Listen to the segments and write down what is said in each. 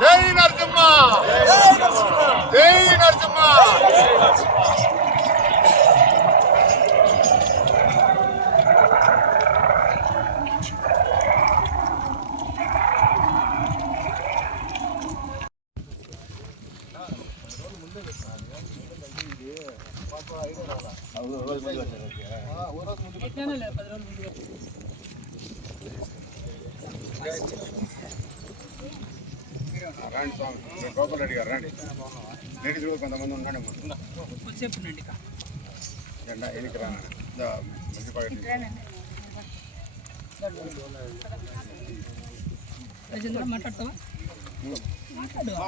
జై నరసింహ, జై నరసింహ. రండి స్వామి, గోపాల్ రెడ్డి గారు రండి. లేడీస్ కూడా కొంతమంది ఉన్నాడు. జెండా ఎనికి రానా మాట్లాడతావా?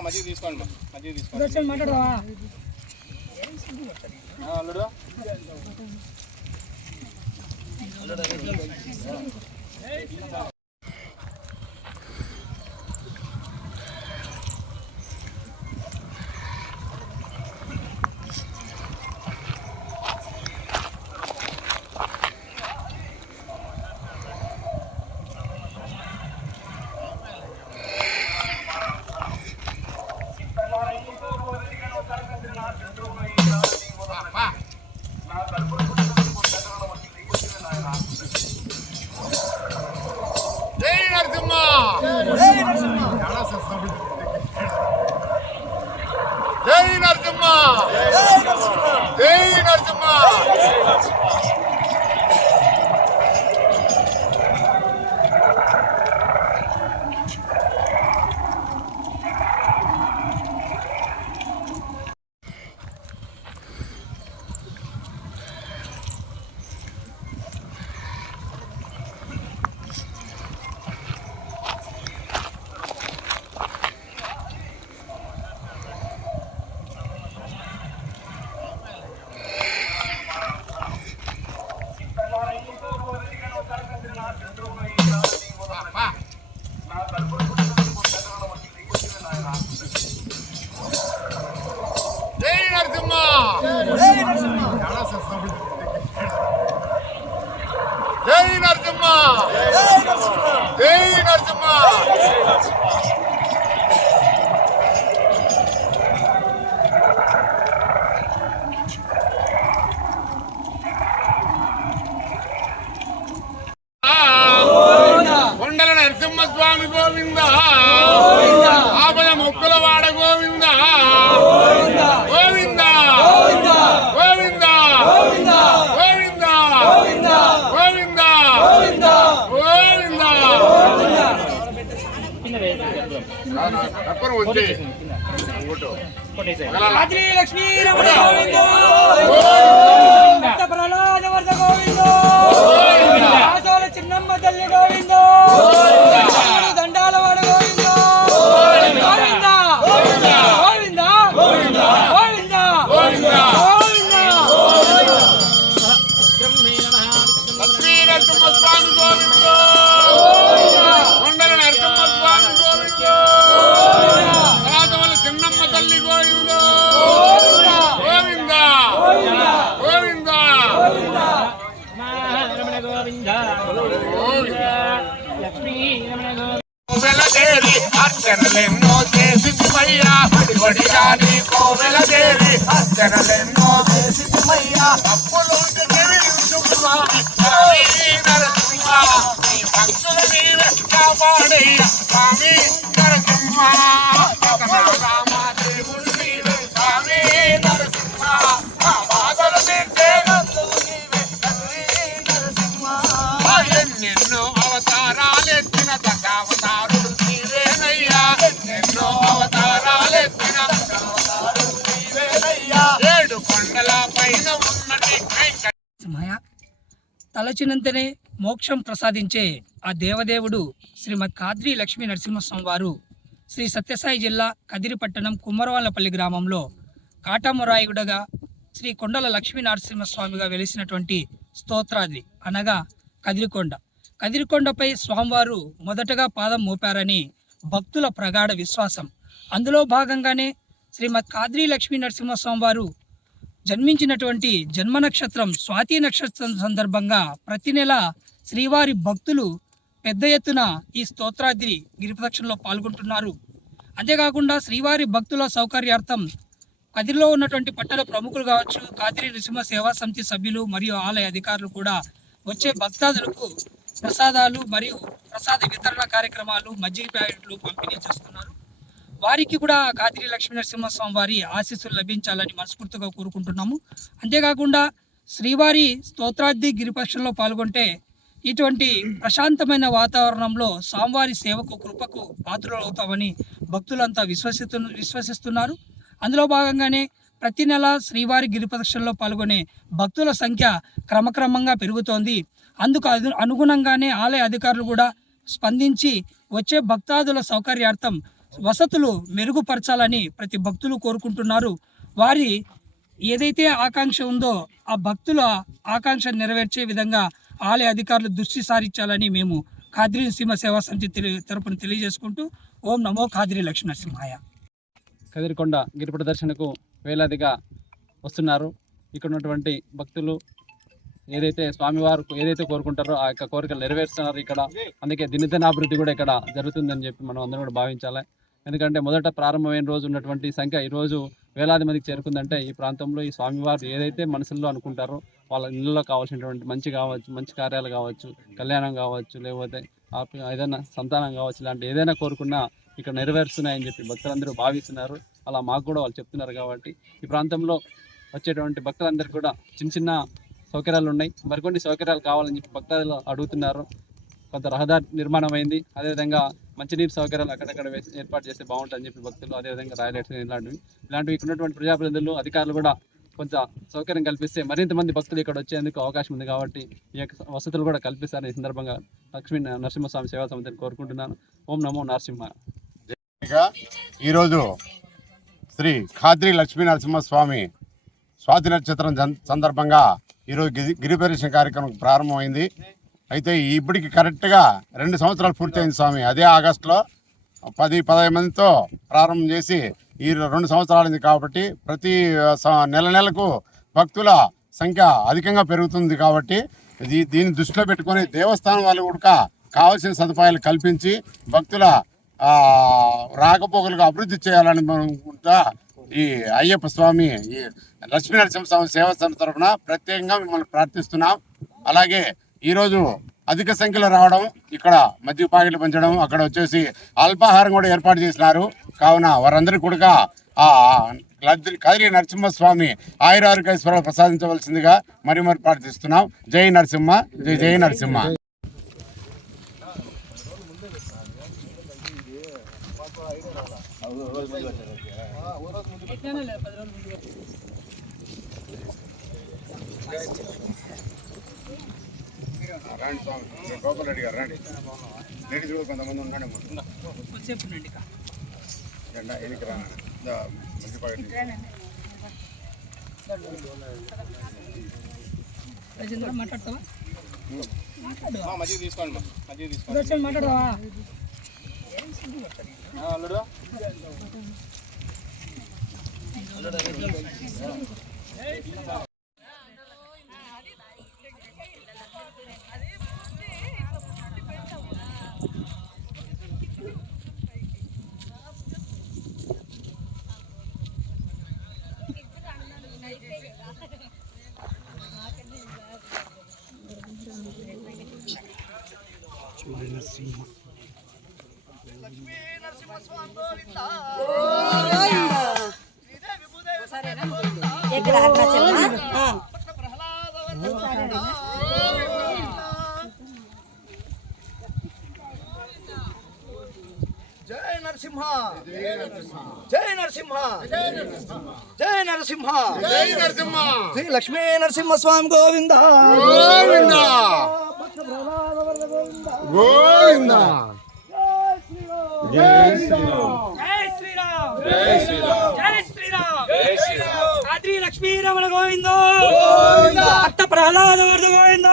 మధ్య తీసుకోండి, మధ్య తీసుకోండి. మాట్లాడతావా? జై నరసింహ, జై నరసింహ, జై నరసింహ. జై నరసింహ, జై నరసింహ, జై నరసింహ. కొండల నరసింహస్వామి గోవింద, ఆపద మొక్కుల వాడ గోవింద, గోవింద గోవింద గోవింద గోవింద గోవింద. వచ్చి లక్ష్మీ రమణ గోవింద, ప్రహ్లాద వర్ధ గోవింద, చిన్నమ్మ తల్లి గోవింద, దండాల వాడ గోవింద, గోవింద గోవింద గోవింద గోవింద గోవింద. లక్ష్మీ నరసింహస్వామి గోవింద, కొండల నరసింహస్వామి గోవింద, రాజవల చిన్నమ్మ తల్లి గోవింద, గోవింద గోవింద కోవెలదేవి అర్చనలెన్నో చేసిమయ్యా, ఒడిగాని కోవెలదేవి అర్చనలెన్నో చేసిమయ్యా. అప్పులు నరసింహ, నీ భక్తుల మీద కాపాడయ్యా స్వామి నరసింహ. రామాదేవుడు నీవే స్వామి నరసింహ, మా బాధలు తింటే ఎన్నెన్నో అవతారాలెత్తిన దశావతారుడు నీవేనయ్యా, ఎన్నెన్నో అవతారాలెత్తిన దశావతారుడు నీవేనయ్యా. 7 కొండల పైన ఉన్నటి తలచినంతనే మోక్షం ప్రసాదించే ఆ దేవదేవుడు శ్రీమద్ కాద్రి లక్ష్మీ నరసింహస్వామి వారు శ్రీ సత్యసాయి జిల్లా కదిరిపట్టణం కుమ్మరవాళ్ళపల్లి గ్రామంలో కాటమురాయుడుగా శ్రీ కొండల లక్ష్మీ నరసింహస్వామిగా వెలిసినటువంటి స్తోత్రాది అనగా కదిరికొండపై స్వామివారు మొదటగా పాదం మోపారని భక్తుల ప్రగాఢ విశ్వాసం. అందులో భాగంగానే శ్రీమద్ కాద్రి లక్ష్మీ నరసింహస్వామి వారు జన్మించినటువంటి జన్మ నక్షత్రం స్వాతి నక్షత్రం సందర్భంగా ప్రతి నెల శ్రీవారి భక్తులు పెద్ద ఎత్తున ఈ స్తోత్రాద్రి గిరిప్రదక్షిణలో పాల్గొంటున్నారు. అంతేకాకుండా శ్రీవారి భక్తుల సౌకర్యార్థం కదిరిలో ఉన్నటువంటి పట్టణ ప్రముఖులు కావచ్చు, కాదిరి నృసింహ సేవా సమితి సభ్యులు మరియు ఆలయ అధికారులు కూడా వచ్చే భక్తాదులకు ప్రసాదాలు మరియు ప్రసాద వితరణ కార్యక్రమాలు, మజ్జిగ ప్యాకెట్లు పంపిణీ చేస్తున్నారు. వారికి కూడా కాదిరి లక్ష్మీ నరసింహస్వామి వారి ఆశీస్సులు లభించాలని మనస్ఫూర్తిగా కోరుకుంటున్నాము. అంతేకాకుండా శ్రీవారి స్తోత్రాద్రి గిరిపక్షంలో పాల్గొంటే ఇటువంటి ప్రశాంతమైన వాతావరణంలో స్వామివారి సేవకు కృపకు పాత్రలవుతామని భక్తులంతా విశ్వసిస్తున్నారు. అందులో భాగంగానే ప్రతి నెల శ్రీవారి గిరిప్రదక్షిణలో పాల్గొనే భక్తుల సంఖ్య క్రమక్రమంగా పెరుగుతోంది. అందుకు అనుగుణంగానే ఆలయ అధికారులు కూడా స్పందించి వచ్చే భక్తాదుల సౌకర్యార్థం వసతులు మెరుగుపరచాలని ప్రతి భక్తులు కోరుకుంటున్నారు. వారి ఏదైతే ఆకాంక్ష ఉందో ఆ భక్తుల ఆకాంక్ష నెరవేర్చే విధంగా ఆలయ అధికారులు దృష్టి సారించాలని మేము కాదిరి నరసింహ సేవా సమితి తరపున తెలియజేసుకుంటూ ఓం నమో కాదిరి లక్ష్మీ నరసింహాయ. కదిరికొండ గిరి ప్రదర్శనకు వేలాదిగా వస్తున్నారు. ఇక్కడ ఉన్నటువంటి భక్తులు ఏదైతే స్వామివారు ఏదైతే కోరుకుంటారో ఆ యొక్క కోరికలు నెరవేరుస్తున్నారు ఇక్కడ. అందుకే దినదినాభివృద్ధి కూడా ఇక్కడ జరుగుతుందని చెప్పి మనం అందరం కూడా భావించాలి. ఎందుకంటే మొదట ప్రారంభమైన రోజు ఉన్నటువంటి సంఖ్య ఈరోజు వేలాది మందికి చేరుకుందంటే ఈ ప్రాంతంలో ఈ స్వామివారు ఏదైతే మనసుల్లో అనుకుంటారో వాళ్ళ ఇళ్ళలో కావాల్సినటువంటి మంచి కార్యాలు కావచ్చు, కళ్యాణం కావచ్చు, లేకపోతే ఏదైనా సంతానం కావచ్చు, ఇలాంటి ఏదైనా కోరుకున్నా ఇక్కడ నెరవేరుస్తున్నాయని చెప్పి భక్తులందరూ భావిస్తున్నారు. అలా మాకు కూడా వాళ్ళు చెప్తున్నారు. కాబట్టి ఈ ప్రాంతంలో వచ్చేటువంటి భక్తులందరికీ కూడా చిన్న సౌకర్యాలు ఉన్నాయి. మరికొన్ని సౌకర్యాలు కావాలని చెప్పి భక్తులు అడుగుతున్నారు. కొంత రహదారి నిర్మాణం అయింది. అదేవిధంగా మంచినీరు సౌకర్యాలు అక్కడక్కడ ఏర్పాటు చేస్తే బాగుంటుందని చెప్పి భక్తులు, అదేవిధంగా రాయలైట్స్ ఇలాంటివి ఇక్కడ ఉన్నటువంటి ప్రజాప్రతినిధులు, అధికారులు కూడా కొంచెం సౌకర్యం కల్పిస్తే మరింత మంది భక్తులు ఇక్కడ వచ్చేందుకు అవకాశం ఉంది. కాబట్టి ఈ యొక్క వసతులు కూడా కల్పిస్తారని ఈ సందర్భంగా లక్ష్మీ నరసింహస్వామి సేవా సమితిని కోరుకుంటున్నాను. ఓం నమో నరసింహ. ఈరోజు శ్రీ కాదిరి లక్ష్మీ నరసింహస్వామి స్వాతి నక్షత్రం సందర్భంగా ఈరోజు గిరిప్రదక్షిణ కార్యక్రమం ప్రారంభమైంది. అయితే ఇప్పటికి కరెక్ట్గా 2 సంవత్సరాలు పూర్తయింది స్వామి. అదే ఆగస్టులో 10-15 మందితో ప్రారంభం చేసి ఈ 2 సంవత్సరాలైంది. కాబట్టి ప్రతి నెలకు భక్తుల సంఖ్య అధికంగా పెరుగుతుంది. కాబట్టి దీన్ని దృష్టిలో పెట్టుకొని దేవస్థానం వాళ్ళు కూడా కావాల్సిన సదుపాయాలు కల్పించి భక్తుల రాకపోకలకు అభివృద్ధి చేయాలని అనుకుంటా ఈ అయ్యప్ప స్వామి ఈ లక్ష్మీ నరసింహస్వామి సేవా సంస్థ తరఫున ప్రత్యేకంగా మిమ్మల్ని ప్రార్థిస్తున్నాం. అలాగే ఈరోజు అధిక సంఖ్యలో రావడం, ఇక్కడ మజ్జిగ ప్యాకెట్లు పంచడం, అక్కడ వచ్చేసి అల్పాహారం కూడా ఏర్పాటు చేసినారు. కావున వారందరికీ కూడా కాదిరి నరసింహస్వామి ఆయురారోగ్యశ్వరాలు ప్రసాదించవలసిందిగా మరి ప్రార్థిస్తున్నాం. జై నరసింహ, జై జై నరసింహ. రండి స్వామి, గోపాల్ రెడ్డి గారు రండి. లేడీస్ కూడా కొంతమంది ఉన్నాడు. జెండా ఎనికి రా మాట్లాడతావా? మజ్జిగ తీసుకోండి, మజ్జిగ తీసుకోండి. మాట్లాడతావా? జై నరసింహ, జై నరసింహ, జై నరసింహ, జై నరసింహ. శ్రీ లక్ష్మీ నరసింహ స్వామి గోవింద గోవింద గోవింద. జై శ్రీరామ్, జై శ్రీరామ్, జై శ్రీరామ్, జై శ్రీరామ్. కాదిరి లక్ష్మీ రమణ గోవింద, భక్త ప్రహ్లాద గోవింద.